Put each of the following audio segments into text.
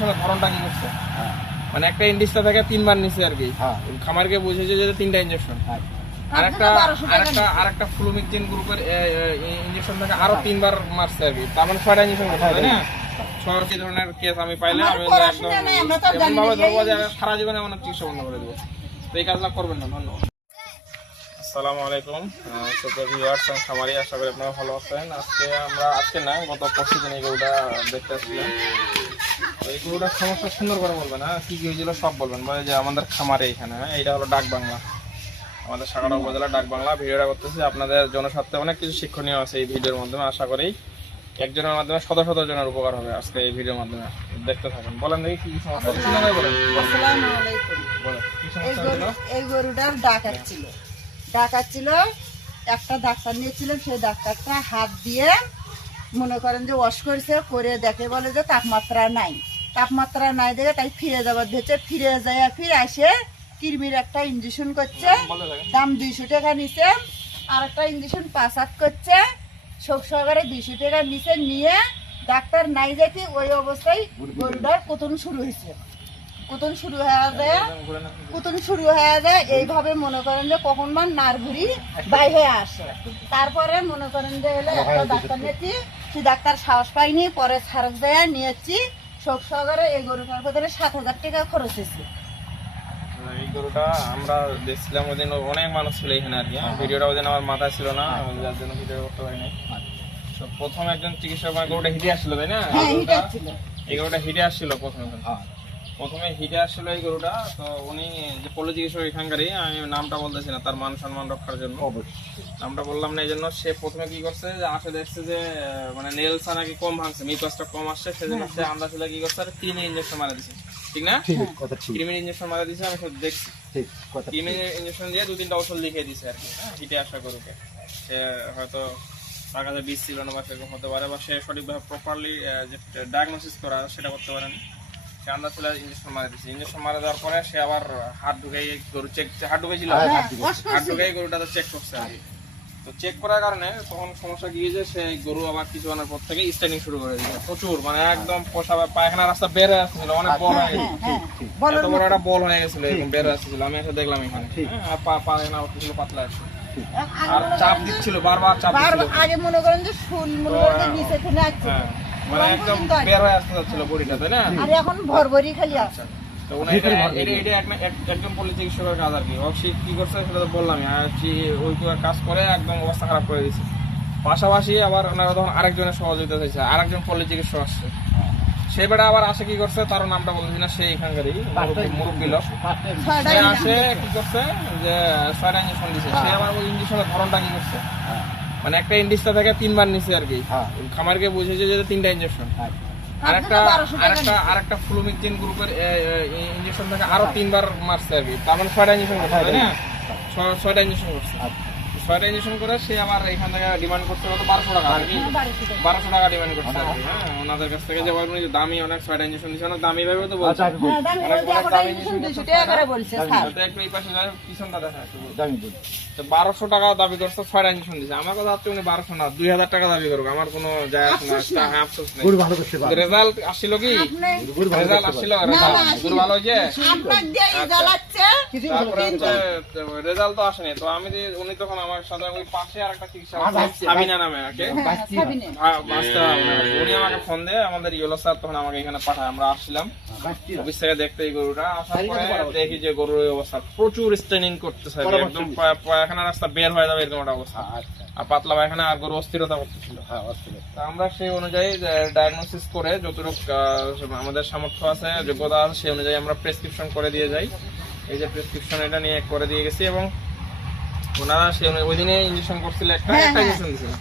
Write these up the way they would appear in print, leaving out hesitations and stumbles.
ইঞ্জেকশনের ধরনটা কি করছে, মানে একটা ইন্ডিসটা থেকে 3 বার নিছে আর কি, খামারকে বুঝেছে যে 3টা ইঞ্জেকশন, আরেকটা ফ্লুমিকজিন গ্রুপের ইঞ্জেকশন থেকে আরো 3 বার মারছে আর কি, তার মানে 6টা ইঞ্জেকশন করছে, তাই না? সরকারি ধরনের কেস আমি পাইলে আমি একদম এমন ভাবে ধরবো যে সারা জীবনে আমার চিকিৎসা বন্ধ করে দেবো। তো এই কাজটা করবেন না। ধন্যবাদ। আসসালামু আলাইকুম ভিউয়ার্স এন্ড খামারি, আশা করি আপনারা ভালো আছেন। আজকে না গত পরশু দিন এই গরুটা দেখতে আসছিলাম। এই গরুটার সমস্যা সুন্দর করে বলবেন, হ্যাঁ কি কি হয়েছিল সব বলবেন। বলে যে আমাদের খামারে এখানে, এইটা হলো ডাক বাংলা, আমাদের সাগাড়া উপজেলা ডাক বাংলা। ভিডিওটা করতেছি আপনাদের জনস্বার্থে, অনেক কিছু শিক্ষণীয় আছে এই ভিডিওর মাধ্যমে। আশা করি একজনের মাধ্যমে শত শত জনের উপকার হবে আজকে এই ভিডিওর মাধ্যমে। দেখতে থাকুন। বলেন দেখি কি সমস্যা ছিল। বলেন এই গরুটার ডাকাচ্ছিল একটা ডাক্তার নিয়েছিলেন, সেই ডাক্তারটা হাত দিয়ে মনে করেন যে ওয়াশ করে দেখে বলে যে তাপমাত্রা নাই দেখে তাই ফিরে যাবার ধরছে। ফিরে আসে কৃমির একটা ইঞ্জেকশন করছে, দাম 200 টাকা নিছে। আর একটা ইঞ্জেকশন 5 করছে, শোক সহকারে 200 টাকা নিচে নিয়ে ডাক্তার নাই দেখি ওই অবস্থায় গরুটার কুতুন শুরু হয়ে যায়। এইভাবে মনে করেন যে কখন নার্ভুরি বাইরে আসে। তারপরে মনে করেন যে হলে একটা ডাক্তার নিয়েছি, সেই ডাক্তার সাহস পাইনি, পরে সারক যায় নিয়েছি শোক সহকারে। এই গরুটার ভেতরে 7,000 টাকা খরচ হয়েছে। এই গরুটা আমরা দেখছিলাম ওই দিন, অনেক মানুষ ছিল এখানে আর কি। ভিডিওটা ওই দিন আমার মাথায় ছিল না, যার জন্য ভিডিও করতে পারিনি। তো প্রথম একজন চিকিৎসক গরুটা হিটে আসছিল, তাই না? এই গরুটা হিটে আসছিল প্রথমে হিটে আসছিল এই গরুটা। তো উনি যে পল্লী চিকিৎসক এখানকারই, আমি নামটা বলতেছি না তার মান সম্মান রক্ষার জন্য, নামটা বললাম না। এই জন্য সে প্রথমে কি করছে যে আসে দেখছে যে মানে নেলসা নাকি কম ভাঙছে, মিউকাসটা কম আসছে, সেজন্য সে আন্দাজ হলে কি করছে ক্রিমির ইঞ্জেকশন মারা দিছে, ঠিক না? ক্রিমির ইঞ্জেকশন মারা দিছে, আমি সব দেখছি। ক্রিমির ইঞ্জেকশন দিয়ে 2-3টা ওষুধ লিখে দিছে আর কি, হিটে আসা গরুকে। সে হয়তো তার কাছে বীজ ছিল না বা সেরকম হতে পারে, বা সে সঠিকভাবে প্রপারলি যে ডায়াগনোসিস করা সেটা করতে পারেনি। সে আন্দাজ ছিল ইঞ্জেকশন মারা দিচ্ছে। ইঞ্জেকশন মারা দেওয়ার পরে সে আবার হাত ঢুকাই গরু হাত ঢুকাইছিল, হাত ঢুকাই গরুটাতে চেক করছে আর কি। তো চেক করার কারণে তখন সমস্যা কি হয়েছে, সে গরু আবার কিছুক্ষণের পর থেকে স্ট্যান্ডিং শুরু করে দিয়েছে প্রচুর, মানে একদম পায়খানা রাস্তা বের হয়ে আসছিল, অনেক বল হয়ে গেছিল, এত বড় একটা বল হয়ে গেছিল, এরকম বের হয়ে আসছিল। আমি এসে দেখলাম এখানে পায়খানা উঠছিল, পাতলা আসছিল, আর চাপ দিচ্ছিল, বারবার চাপ দিচ্ছিল। আগে মনে করেন যে শুল মনে করেন নিচে থেকে আসছে, মানে একদম বের হয়ে আসতে যাচ্ছিল বডিটা, তাই না? আর এখন ভরভরি খালি আছে। তো একজন পল্লী চিকিৎসকের কাজ আর কি। সে কি করছে সেটা তো বললামই, ওই কাজ করে একদম অবস্থা খারাপ করে দিচ্ছে। পাশাপাশি আবার ওনারা তখন আরেকজনের সহযোগিতা চাইছে, আরেকজন পল্লী চিকিৎসক আসছে। সেই বেড়া আবার আসে কি করছে, তারও নামটা বলতেছি না, সে এখানকারই মুরব্বী লোক। সে আসে কি করছে যে 6টা ইঞ্জেকশন দিচ্ছে। সে আবার ওই ইঞ্জেকশনের ধরনটা কি করছে, মানে একটা ইন্ডিসটা থেকে 3 বার নিছে আর কি, খামারকে বুঝেছে যে 3টা ইঞ্জেকশন। আরেকটা ফ্লুমিকজিন গ্রুপের ইঞ্জেকশন থেকে আরো 3 বার মারছে আর কি, তার মানে 6টা ইঞ্জেকশন করছে, তাই না? 6টা ইঞ্জেকশন করছে। 6টা ইঞ্জেকশন করে সে আবার এখান থেকে ডিমান্ড করছে কত, 1200 টাকা আর কি, 1200 টাকা ডিমান্ড করছে আর কি। হ্যাঁ, ওনাদের কাছ থেকে যে বলবেন যে দামি, অনেক 6টা ইঞ্জেকশন দিচ্ছে, অনেক দামি ভাবে তো বলছে, একটু এই পাশে যায়, পিছনটা দেখা 1200 টাকা দাবি করছে, 6টা ইঞ্জেকশন দিচ্ছে। আমার কথা হচ্ছে উনি 1200 না 2000 টাকা দাবি করুক, আমার কোনো যায় আসে না, আফসোস নেই। রেজাল্ট আসছিল কি, রেজাল্ট আসছিল, গরু ভালো হয়েছে, রেজাল্ট তো আসেনি। তো আমি উনি তখন আমার সাথে ওই পাশে আর একটা চিকিৎসা সাবিনা নামে উনি আমাকে ফোন দেয়, আমাদের ইয়েলো স্যার তখন আমাকে এখানে পাঠায়। আমরা আসছিলাম অফিস থেকে দেখতে এই গরুটা, আসার পরে দেখি যে গরুর অবস্থা প্রচুর স্ট্রেনিং করতেছে, একদম পায়খানা রাস্তা বের হয়ে যাবে এরকম একটা অবস্থা, আর পাতলা পায়খানা, আর গরু অস্থিরতা করতেছিল। আমরা সেই অনুযায়ী ডায়াগনোসিস করে যতটুকু আমাদের সামর্থ্য আছে, যোগ্যতা আছে, সেই অনুযায়ী আমরা প্রেসক্রিপশন করে দিয়ে যাই। এই যে প্রেসক্রিপশন এটা নিয়ে করে দিয়ে গেছি, এবং ওনারা সে ওই দিনে ইঞ্জেকশন করছিল, একটা ইঞ্জেকশন দিছিল।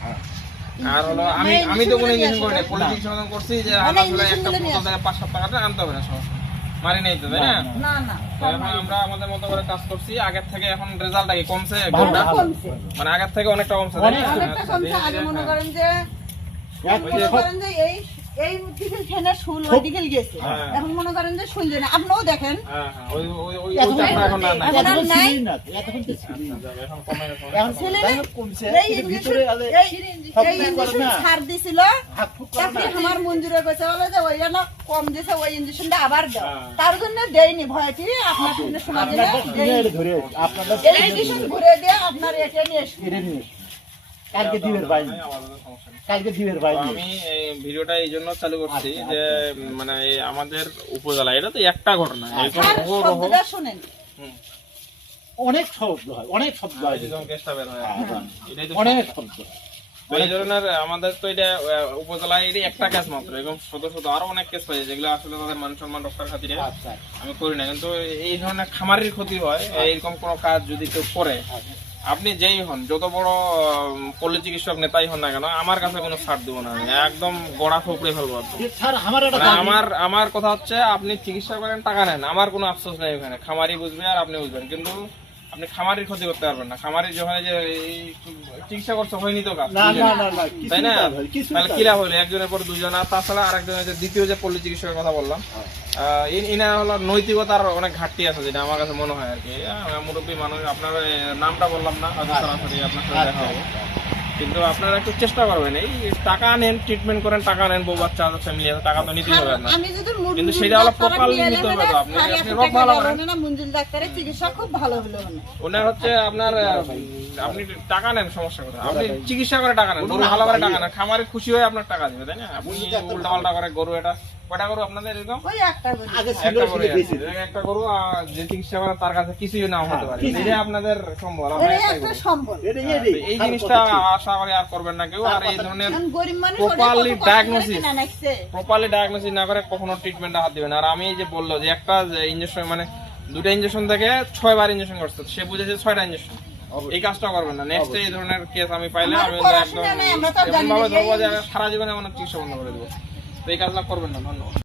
আর হলো আমি তো কোনো ইঞ্জেকশন করি না, পল্লী চিকিৎসা করছি যে আসলে একটা বোতল থেকে 5-7 টাকাটা আনতে হবে না, সমস্যা মারি নাই তো, তাই না? এখন আমরা আমাদের মতো করে কাজ করছি আগের থেকে। এখন রেজাল্টটা কি কমছে, মানে আগের থেকে অনেকটা কমছে, তাই না? এই দিকে খেনে শুল ওই দিকে গেছে হ্যাঁ। এখন মনে করেন যে শুনছে না আপনিও দেখেন হ্যাঁ হ্যাঁ ওই চাপটা এখন আর নাই এখন আর নাই এতক্ষণ তো ছিল না। যাবে, এখন কমে গেছে এখন ছেলে যাই হোক কমছে, এই কিন্তু ইঞ্জেকশন ভিতরে আলে এই ইঞ্জেকশন ছাড় দিছিল হাত ফুট করে তারপরে না। আমার মঞ্জুরে কইছে বলে যে ওই জন্য কম দিছে ওই ইঞ্জেকশনটা আবার দাও হ্যাঁ। তার জন্য দেইনি ভয়টি আপনার জন্য শোনা দিলে আপনারটা কিনে এনে ধরে আপনারটা এই ইঞ্জেকশন ঘুরে দিয়ে আপনার এটা নিয়ে এসে কিনে নিয়ে এসো। কালকে দিবের বাইরে আমাদের সমস্যা নেই। কালকে দিবের তো বাইরে আমি এই ভিডিওটা এই জন্য চালু করছি যে মানে এই আমাদের উপজেলা এটা তো একটা ঘটনা এরকম আর অহরহ শব্দটা শুনেন হুম, অনেক শব্দ হয়, অনেক শব্দ হয়, এরকম কেসটা বের হয় এটাই তো অনেক সমস্যা। শব্দ। তো এই ধরনের আমাদের তো এটা উপজেলায় এটি একটা কেস মাত্র এরকম শত শত আরো অনেক কেস পাই যেগুলো আসলে তাদের মান সম্মান রক্ষার খাতিরে আচ্ছা আমি করি না কিন্তু এই ধরনের খামারের ক্ষতি হয় এইরকম কোনো কাজ যদি কেউ করে আপনি যেই হন যত বড় পল্লী চিকিৎসক নেতাই হন না কেন আমার কাছে কোনো ছাড় দিব না আমি একদম গড়া ফোপড়ে ফেলবো একদম। স্যার আমার একটা মানে দাবি- আমার কথা হচ্ছে আপনি চিকিৎসা করেন টাকা নেন আমার কোনো আফসোস নেই ওখানে খামারি বুঝবে আর আপনি বুঝবেন কিন্তু আপনি খামারির ক্ষতি করতে পারবেন না খামারি যে হয় যে এই চিকিৎসা করছে হয়নি তো কাজ না বুঝলেন? না না না কিছু তাই না কাজ হয়, কিছু তাহলে কাজ কিরা হলো একজনের পর দুজন আর তাছাড়া আরেকজনের যে দ্বিতীয় যে পল্লী চিকিৎসকের কথা বললাম ইনা হলো নৈতিকতার অনেক ঘাটতি আছে যেটা আমার কাছে মনে হয় আর কি মুরব্বী মানুষ আপনার নামটা বললাম না হয়তো সরাসরি আপনার সাথে দেখা হবে কিন্তু আপনারা একটু চেষ্টা করবেন এই টাকা নেন ট্রিটমেন্ট করেন টাকা নেন বউ বাচ্চা আছে ফ্যামিলি আছে টাকা তো নিতেই হবে না আমি যদি কিন্তু সেটা হলো properly নিতে হবে তো, আপনি- আপনি রোগ ভালো করেন। না মঞ্জুল ডাক্তারের চিকিৎসা খুব ভালো হলো না ওনার হচ্ছে আপনার আপনি টাকা নেন সমস্যা কথা আপনি চিকিৎসা করে টাকা নেন গরু ভালো করে টাকা নেন খামারে খুশি হয়ে আপনার টাকা দিবে তাই না আপনি উল্টা পাল্টা করে গরু এটা কটা গরু আপনাদের এরকম ওই একটা করে আগে ছিল একটা গরু ছিল বেশি একটা গরু যে চিকিৎসা করে তার কাছে কিছুই নাও হতে পারে এটা আপনাদের সম্ভব ওই আপনার একটাই একটা গরু। সম্বল এটা এই জিনিসটা আশা করি আর করবেন না কেউ আর এই ধরনের এখন গরিব মানুষ Properly diagnosis. নাইছে প্রপারলি ডায়াগনোসিস না করে কখনো ট্রিটমেন্টে হাত দিবেন আর আমি এই যে বললো যে একটা ইনজেকশন মানে দুটো ইনজেকশন থেকে 6 বার ইনজেকশন করছে সে বুঝেছে 6টা ইনজেকশন এই কাজটা করবেন না নেক্সট এই ধরনের কেস আমি পাইলে আমার আমি পড়াশোনা একদম নেই, আমরা তো এমন জানি ভাবে না, ধরবো যে এই- সারা জীবনে আমার চিকিৎসা বন্ধ করে দেবো তো এই কাজটা করবেন না ধন্যবাদ